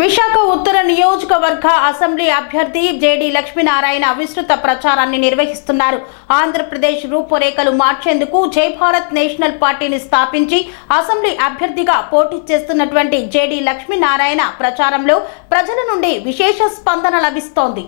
విశాఖ ఉత్తర నియోజకవర్గ అసెంబ్లీ అభ్యర్థి జేడి లక్ష్మీనారాయణ విస్తృత ప్రచారాన్ని నిర్వహిస్తున్నారు. ఆంధ్రప్రదేశ్ రూపురేఖలు మార్చేందుకు జై భారత్ నేషనల్ పార్టీని స్థాపించి అసెంబ్లీ అభ్యర్థిగా పోటీ చేస్తున్నటువంటి జేడి లక్ష్మీనారాయణ ప్రచారంలో ప్రజల నుండి విశేష స్పందన లభిస్తోంది.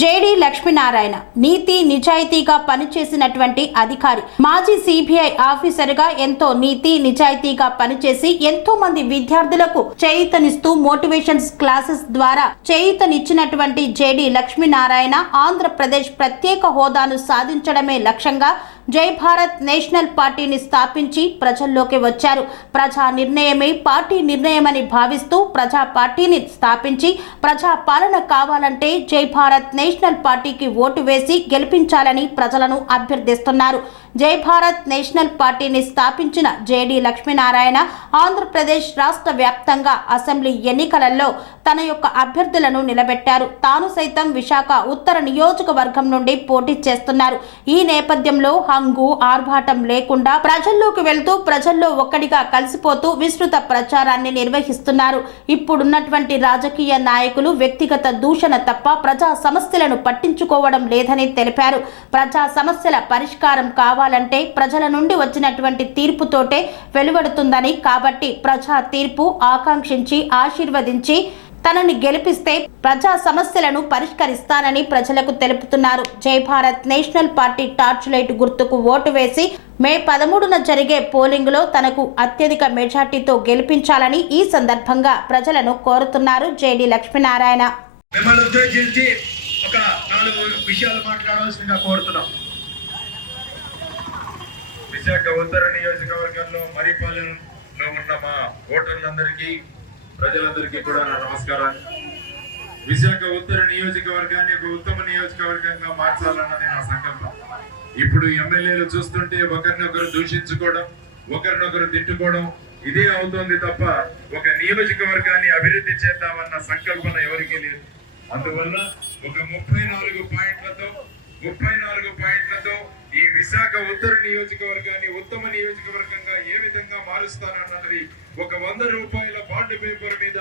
జేడి లక్ష్మీనారాయణ నీతి నిజాయితీగా పనిచేసినటువంటి అధికారి. మాజీ సిబిఐ ఆఫీసర్గా ఎంతో నీతి నిజాయితీగా పనిచేసి ఎంతో మంది విద్యార్థులకు చేయూతనిస్తూ మోటివేషన్స్ క్లాసెస్ ద్వారా చేయూతనిచ్చినటువంటి జేడి లక్ష్మీనారాయణ ఆంధ్రప్రదేశ్ ప్రత్యేక హోదాను సాధించడమే లక్ష్యంగా జై భారత్ నేషనల్ పార్టీని స్థాపించి ప్రజల్లోకి వచ్చారు. ప్రజా నిర్ణయమే పార్టీ నిర్ణయమని భావిస్తూ ప్రజా పార్టీని స్థాపించి ప్రజా పాలన కావాలంటే జై భారత్ నేషనల్ పార్టీకి ఓటు వేసి గెలిపించాలని ప్రజలను అభ్యర్థిస్తున్నారు. జై భారత్ నేషనల్ పార్టీని స్థాపించిన జేడి లక్ష్మీనారాయణ ఆంధ్రప్రదేశ్ రాష్ట్ర వ్యాప్తంగా అసెంబ్లీ ఎన్నికలలో తన యొక్క అభ్యర్థులను నిలబెట్టారు. తాను సైతం విశాఖ ఉత్తర నియోజకవర్గం నుండి పోటీ చేస్తున్నారు. ఈ నేపథ్యంలో హంగు ఆర్భాటం లేకుండా ప్రజల్లోకి వెళ్తూ ప్రజల్లో ఒక్కడిగా కలిసిపోతూ విస్తృత ప్రచారాన్ని నిర్వహిస్తున్నారు. ఇప్పుడున్నటువంటి రాజకీయ నాయకులు వ్యక్తిగత దూషణ తప్ప ప్రజా సమస్యలను పట్టించుకోవడం లేదని తెలిపారు. ప్రజా సమస్యల పరిష్కారం కావాలంటే ప్రజల నుండి వచ్చినటువంటి తీర్పుతోటే వెలువడుతుందని, కాబట్టి ప్రజా తీర్పు ఆకాంక్షించి ఆశీర్వదించి తనని గెలిపిస్తే ప్రజా సమస్యలను పరిష్కరిస్తానని ప్రజలకు తెలుపుతున్నారు. జై Bharat national party torch light గుర్తుకు ఓటు వేసి మే 13న జరిగే పోలింగ్ లో తనకు అత్యధిక మెజార్టీతో గెలిపించాలని ఈ సందర్భంగా ప్రజలను కోరుతున్నారు జేడి లక్ష్మీనారాయణ. విశాఖ ఉత్తర నియోజకవర్గంలో మరిపాలెంలో ఉన్న మా ఓటర్లందరికీ ప్రజలందరికీ కూడా నా నమస్కారాలు. విశాఖ ఉత్తర నియోజకవర్గాన్ని ఒక ఉత్తమ నియోజకవర్గంగా మార్చాలన్నది నా సంకల్పం. ఇప్పుడు ఎమ్మెల్యేలు చూస్తుంటే ఒకరినొకరు దూషించుకోవడం, ఒకరినొకరు తిట్టుకోవడం ఇదే అవుతోంది తప్ప ఒక నియోజకవర్గాన్ని అభివృద్ధి చేద్దామన్న సంకల్పన ఎవరికీ లేదు. అందువల్ల ఒక 34 పాయింట్లతో ఈ విశాఖ ఉత్తర నియోజకవర్గాన్ని ఉత్తమ నియోజకవర్గంగా ఏ విధంగా మారుస్తానన్నది ఒక 100 రూపాయల బాండ్ పేపర్ మీద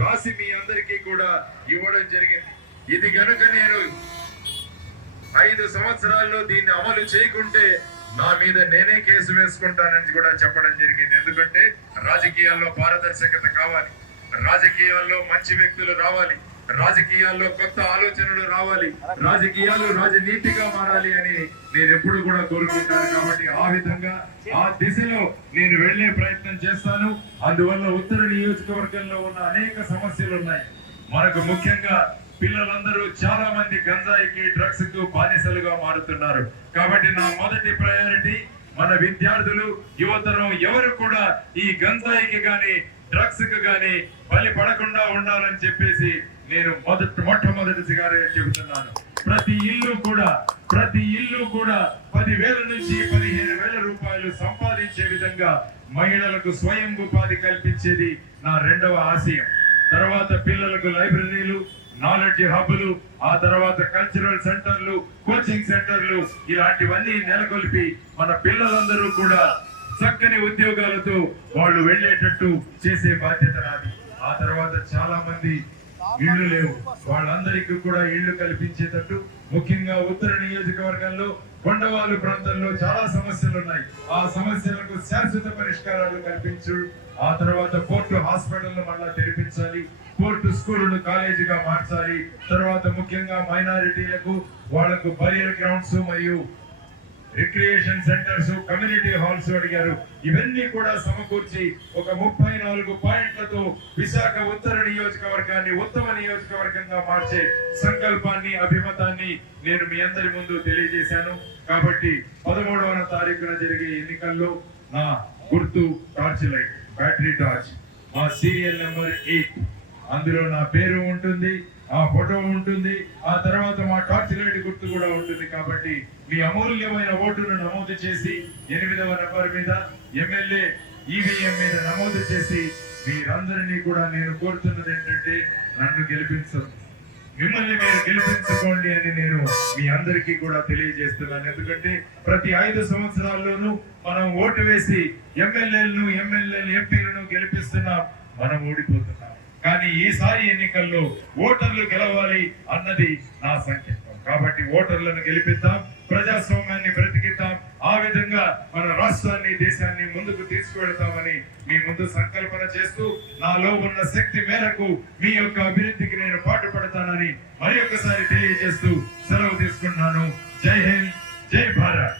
రాసి మీ అందరికీ కూడా ఇవ్వడం జరిగింది. ఇది గనుక నేను 5 సంవత్సరాల్లో దీన్ని అమలు చేయకుంటే నా మీద నేనే కేసు వేసుకుంటానని కూడా చెప్పడం జరిగింది. ఎందుకంటే రాజకీయాల్లో పారదర్శకత కావాలి, రాజకీయాల్లో మంచి వ్యక్తులు రావాలి, రాజకీయాల్లో కొత్త ఆలోచనలు రావాలి, రాజకీయాలు రాజనీతిగా మారాలి అని నేను ఎప్పుడు కూడా కోరుకుంటాను. కాబట్టి ఆ విధంగా ఆ దిశలో నేను వెళ్లే ప్రయత్నం చేస్తాను. అందువల్ల ఉత్తర నియోజకవర్గంలో ఉన్న అనేక సమస్యలు ఉన్నాయి. మనకు ముఖ్యంగా పిల్లలందరూ చాలా మంది గంజాయికి డ్రగ్స్ కు బానిసలుగా మారుతున్నారు. కాబట్టి నా మొదటి ప్రయారిటీ మన విద్యార్థులు, యువతరం ఎవరు కూడా ఈ గంజాయికి గాని డ్రగ్స్ కు గాని బలి పడకుండా ఉండాలని చెప్పేసి నేను మొట్టమొదటిగా చెబుతున్నాను. ప్రతి ఇల్లు కూడా 10,000 నుంచి 15,000 రూపాయలు సంపాదించే విధంగా మహిళలకు స్వయం ఉపాధి కల్పించేది నా రెండవ ఆశయం. తర్వాత పిల్లలకు లైబ్రరీలు, నాలెడ్జ్ హబ్లు, ఆ తర్వాత కల్చరల్ సెంటర్లు, కోచింగ్ సెంటర్లు ఇలాంటివన్నీ నెలకొల్పి మన పిల్లలందరూ కూడా చక్కని ఉద్యోగాలతో వాళ్ళు వెళ్ళేటట్టు చేసే బాధ్యత నాది. ఆ తర్వాత చాలా మంది ఇళ్లు లేవు, వాళ్ళందరికీ కూడా ఇళ్లు కల్పించేటట్టు, ముఖ్యంగా ఉత్తర నియోజకవర్గంలో కొండవాలు ప్రాంతంలో చాలా సమస్యలు ఉన్నాయి. ఆ సమస్యలకు శాశ్వత పరిష్కారాలు కల్పించు. ఆ తర్వాత పోర్టు హాస్పిటల్ మళ్ళా తెరిపించాలి, పోర్టు స్కూళ్లను కాలేజీగా మార్చాలి. తర్వాత ముఖ్యంగా మైనారిటీలకు వాళ్లకు బరియర్ గ్రౌండ్స్ మరియు రిక్రియేషన్ సెంటర్స్, కమ్యూనిటీ హాల్స్ అడిగారు. ఇవన్నీ కూడా సమకూర్చి ఒక 34 పాయింట్లతో విశాఖ ఉత్తర నియోజకవర్గాన్ని ఉత్తమ నియోజకవర్గంగా మార్చే సంకల్పాన్ని, అభిమతాన్ని నేను మీ అందరి ముందు తెలియజేశాను. కాబట్టి 13వ తారీఖున జరిగే ఎన్నికల్లో నా గుర్తు టార్చ్ లైట్, బ్యాటరీ టార్చ్, మా సీరియల్ నెంబర్ 8, అందులో నా పేరు ఉంటుంది, ఆ ఫోటో ఉంటుంది, ఆ తర్వాత మా టార్చ్ లైట్ గుర్తు కూడా ఉంటుంది. కాబట్టి మీ అమూల్యమైన ఓటును నమోదు చేసి 8వ నెంబర్ మీద ఎమ్మెల్యే ఈవీఎం మీద నమోదు చేసి మీరందరినీ కూడా నేను కోరుతున్నది ఏంటంటే నన్ను గెలిపించండి. మిమ్మల్ని మీరు గెలిపించుకోండి అని నేను మీ అందరికీ కూడా తెలియజేస్తున్నాను. ఎందుకంటే ప్రతి 5 సంవత్సరాల్లోనూ మనం ఓటు వేసి ఎమ్మెల్యేలను ఎంపీలను గెలిపిస్తున్నాం, మనం ఓడిపోతున్నాం. కానీ ఈసారి ఎన్నికల్లో ఓటర్లు గెలవాలి అన్నది నా సంకల్పం. కాబట్టి ఓటర్లను గెలిపిద్దాం, ప్రజాస్వామ్యాన్ని బ్రతికిద్దాం, ఆ విధంగా మన రాష్ట్రాన్ని దేశాన్ని ముందుకు తీసుకువెళ్తామని మీ ముందు సంకల్పన చేస్తూ నాలో ఉన్న శక్తి మేరకు మీ యొక్క అభివృద్ధికి నేను పాటుపడతానని మరి ఒక్కసారి తెలియజేస్తూ సెలవు తీసుకున్నాను. జై హింద్, జై భారత్.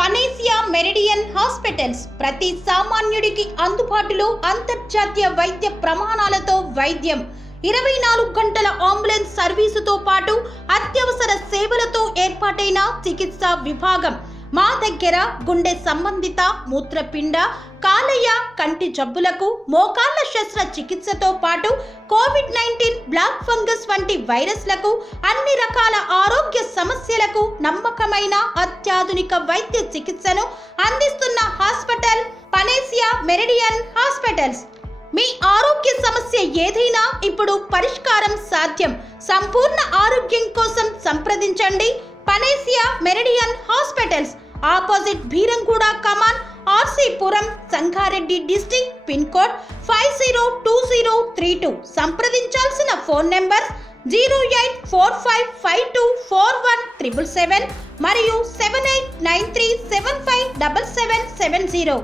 పనేసియా మెరిడియన్ హాస్పిటల్స్ ప్రతి సామాన్యుడికి అందుబాటులో అంతర్జాతీయ వైద్య ప్రమాణాలతో వైద్యం, 24 గంటల అంబులెన్స్ సర్వీసుతో పాటు అత్యవసర సేవలతో ఏర్పాటైన చికిత్సా విభాగం. మా దగ్గర గుండె సంబంధిత, మూత్రపిండ, కాలేయ, కంటి జబ్బులకు, మోకాళ్ల శస్త్ర చికిత్సతో పాటు కోవిడ్-19, బ్లాక్ ఫంగస్ వంటి వైరస్లకు, అన్ని రకాల ఆరోగ్య సమస్యలకు నమ్మకమైన అత్యాధునిక వైద్య చికిత్సను అందిస్తున్న హాస్పిటల్ పనేసియా మెరిడియన్ హాస్పిటల్స్. మీ ఆరోగ్య సమస్య ఏదైనా ఇప్పుడు పరిష్కారం సాధ్యం. సంపూర్ణ ఆరోగ్యం కోసం సంప్రదించండి Panacea Meridian hospitals, opposite Bheeramguda Kaman, RC Puram, Sangareddy district, pin code 502032. సంప్రదించాల్సిన ఫోన్ నెంబర్ 0845524177 మరియు 7893757770.